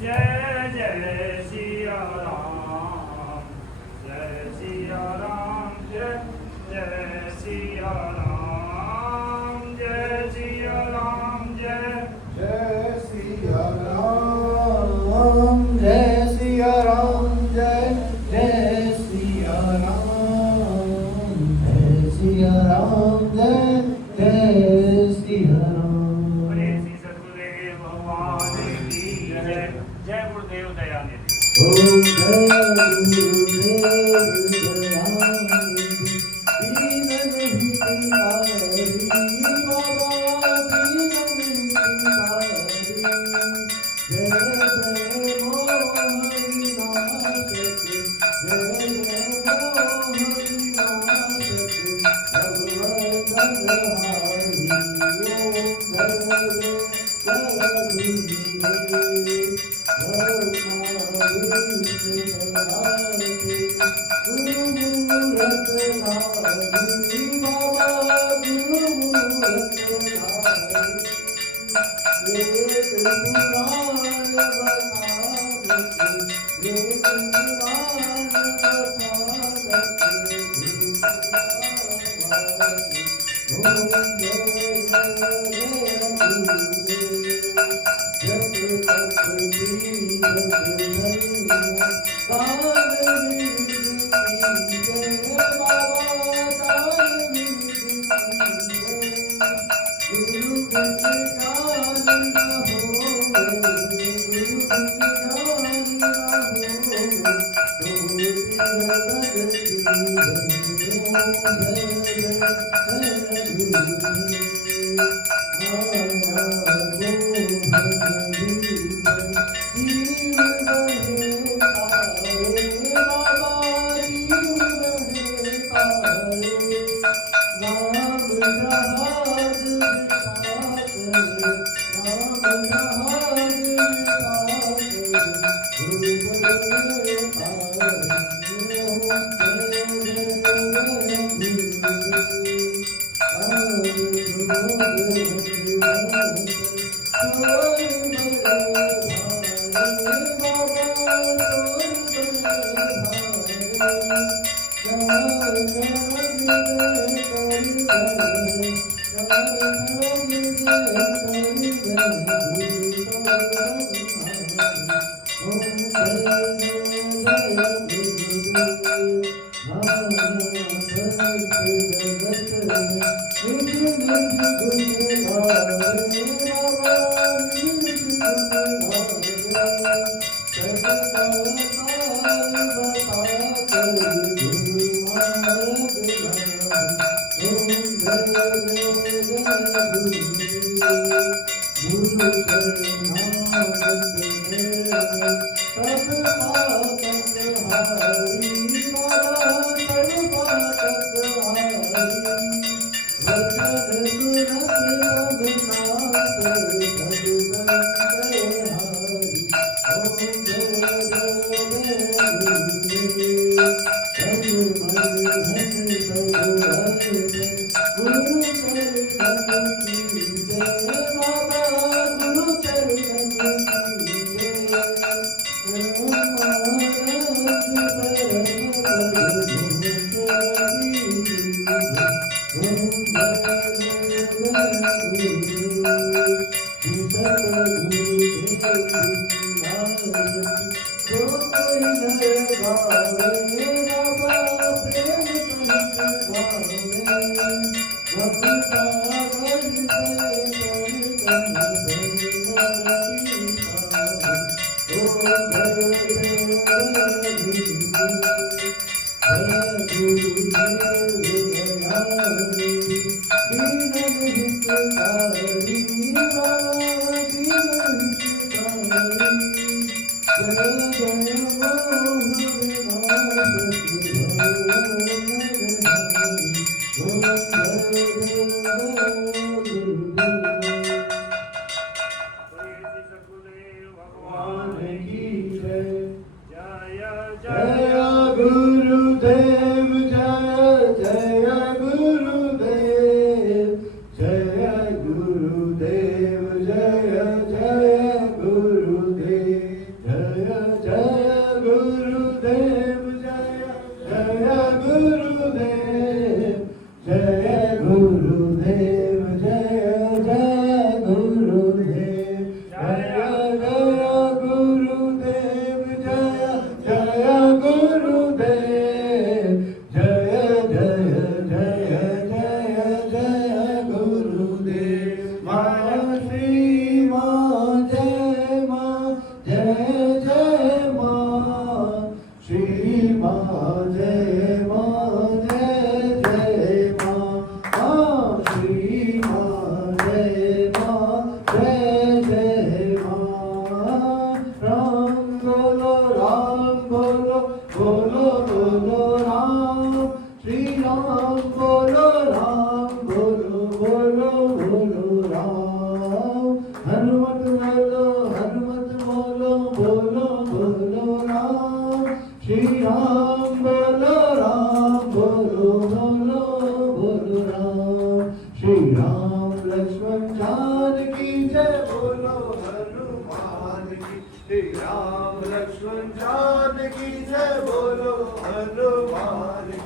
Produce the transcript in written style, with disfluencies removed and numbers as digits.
जय जय सिया राम, जय सिया राम, जय जय सिया राम, जय सिया राम, जय जय सिया राम, जय सिया राम, जय जय सिया राम, जय सिया राम, जय जय सिया राम। बोले श्री सद्गुरुदेव भगवान की जय। जय गुरुदेव दयानिधि। ओम जय गुरुदेव दयानिधि, दीन हितकारी बाबा, दीन हितकारी। जय जय मोहन नाथ के, जय जय मोहन नाथ के, भगवंत हारी। ओम जय जय गुरुदेव। राम लक्ष्मण जानकी जय बोलो हनुमान की श्री राम लक्ष्मण जानकी जय बोलो हनुमान की